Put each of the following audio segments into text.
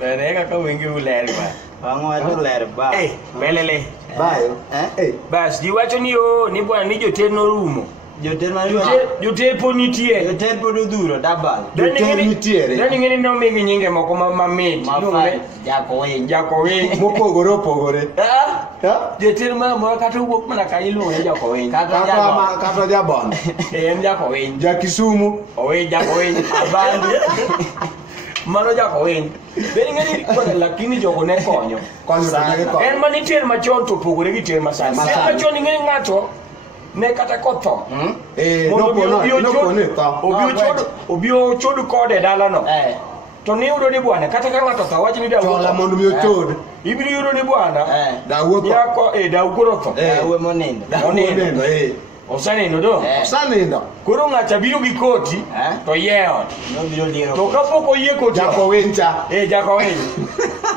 Bene kaka wingi uler ba. Wang'wa to ler ba. Belele. Bayo. Bas giwacho ni o ni bwana ni joter norumo. Joter ma Joter po nitie. Joter pod odhuro dabal. Joter nitiere. Dani ngeni no migi nyinge moko mamit. Jako winy. Mopogore. Joter ma kata wuok mana ka iluongo jako winy. Kata jabon. En jako winy. Jakisumu. Owe jako winy. Abandu. Mano jako winy. Beni ngeni kwa lakini jogo ne konyo. En mani ter machon to pogore gi ter masani. Machon ngeni ng'ato ne kata kotho. Obio chodu kode dala no. To ni udo ni bwana kata ka ng'ato tho wach ni da wuotho. Tola mondo mi ochod. Ibiro yudo ni bwana. Da wuotho. Yako da ugoro tho. Uwe monindo. Monindo Osanindo do. Osanindo. Koro ng'acha biro gi koti to yeot. No biro liero. To kapok oyie koti. Jako wincha. Jako winy.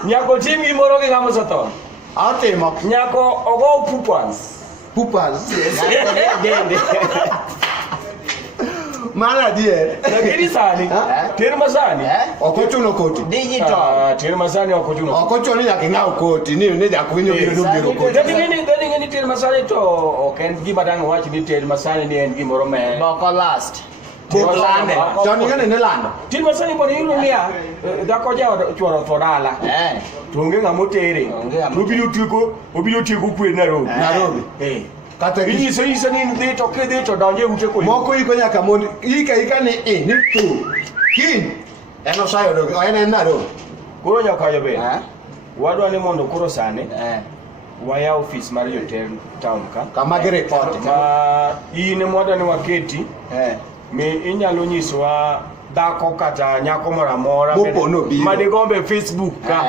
Nyako tim gimoro gi ng'ama osetho. Atimo. Nyako ogo pupans. Dende. Mana dier. Lakini sani. Ter masani. Okochuno koti. Digital. Ter masani okochuno. Okochuno nyaka ng'aw koti ni jakwinyo biro koti. Dani ngeni ter masani to ok en gima dang' wach ni ter masani ni en gimoro me. Boko last. Lande. Joni ngene ne lando. Ter masani boni yudo niya dhako ja chuoro tho dala. To onge ng'ama otere. Obiro tieko kwe Nairobi. Kata inyiso ni dhi to donje ute ko. Moko iko nyaka mond ika ni ni tu. Kin. En osayo do en Nairobi. Koro nyaka yo be. Wadwa ni mondo koro sane. Waya office mar joter town ka. Kama gi report. In mwadwa ni waketi. Me inyalo nyisowa dhako kata nyako moro amora madigombe Facebook ka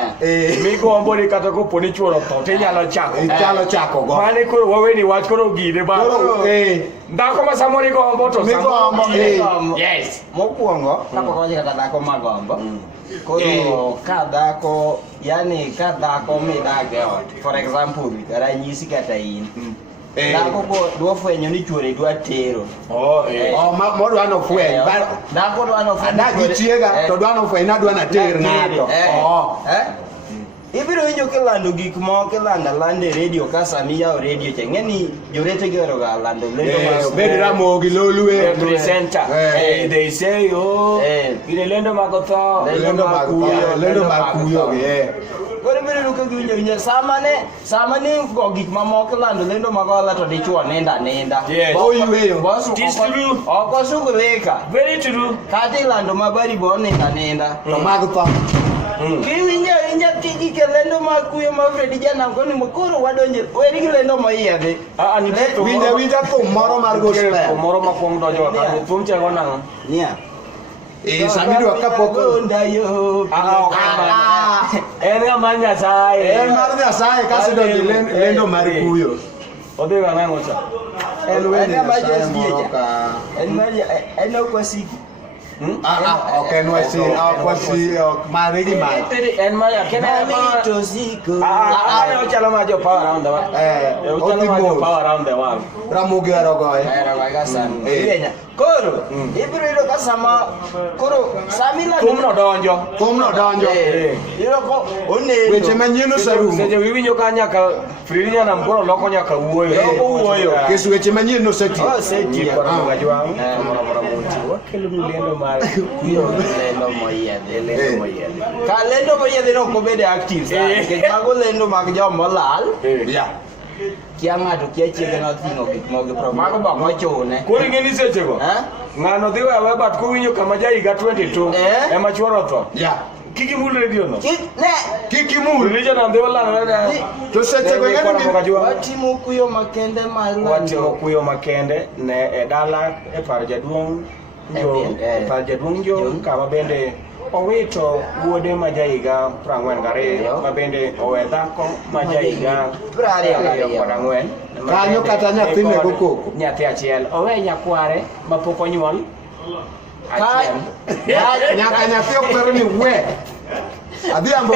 migombo ni kata kopo ni chuoro tho to inyalo chako go mane koro waweni wach koro gine ba dhako ma samoro igombo to yes mokwongo kapok waje kata dhako magombo koro ka dhako yani ka dhako midage ot for example ranyisi kata in dhako ko dwa fwenyo ni chuore dwa tero modwa no fwenyo dhako dwa no fwenyo adagi chiega to dwa no fwenyo adwa na ter ng'ato ibiro winjo kilando gik moko kilando e radio ka sami yawo radio che ng'eni jorete gero ga lando lendo bed Ramogi Lolwe presenter they say ine lendo magotho lendo makuyo kore biro luka giwinjo samane go gik mamoko lando lendo magola to dichuo nenda oyueyo okosugulika very true kati lando mabari bo nenda to magtho kiwinjo kiki lendo makuyo ma Fredi jana ngoni mokoro wadonje weri gi lendo moyiedhi winja thum moro mar gospel moro makwong dojo ka thum chego nang'o nia Samido kapok en ng'ama Nyasaye en mar Nyasaye kasi donjo lendo mar kuyo odhi ga nang'o cha en wende en okwasiki okay no si akwasi marigi mai en maya kena to siko ochalo ma jo power around the world Ramogi arogoy gasan koro ibiro ido kasama koro samila kumno donjo iro ko oneno weche manyien oserumo seje wiwinjo ka nyaka Fredi nyana mkoro loko nyaka wuoyo kesu weche manyien oseti ga jwang wakelo lendo mar kuyo lendo moyiedhi ka lendo moyiedhi no ko bede active ke mago lendo mag joma lal kia ng'ato kia chiege noting'o gik moko gi mago bak mochune koro ing'eni sechego ng'ano dhi wewe bat kowinjo kama jahiga 22 ema chuoro tho kiki mul radio no kiki mul radio no ndhe wala to sechego ng'ani watimo kuyo makende ne e dala e par jaduong' jo kama bende owito wuode ma jahiga 42 ma bende owe dhako ma jahiga 24 kanyo kata nyathine gokoko nyathi achiel owe nyakware ma pok onyuol nyaka nyathi okwer ni we adhiambo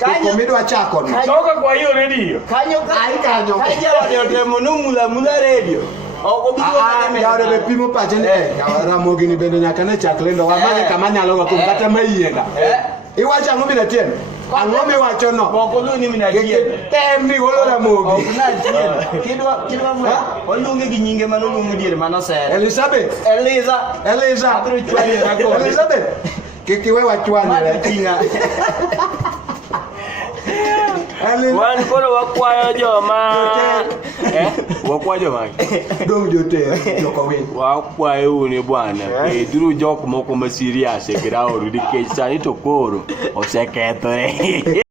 koko midwa chako no toka kwa hiyo radio kanyo ka jawa otemo no mula radio Yawre be pimo pache ni Ramogi ni bende nyaka ne chak lendo wamanye kama nyalo ga kum kata mayienda. Iwacho ang'o mina tien? Ang'o miwacho no? Moko lu ni mina tien. Tem ni golo Ramogi. Ok na tien. Kidwa mwe. Oluonge gi nyinge mano luongo diere mano ser. Elizabeth. Eliza. Abiro chwani na go. Elizabeth. Kiki we wachwani. Matinga. Wan koro wakwayo joma wakwayo joma dong jote jokowin wakwayo uni bwana pedru jok moko ma serious e kira oru nikech sani to koro osekethore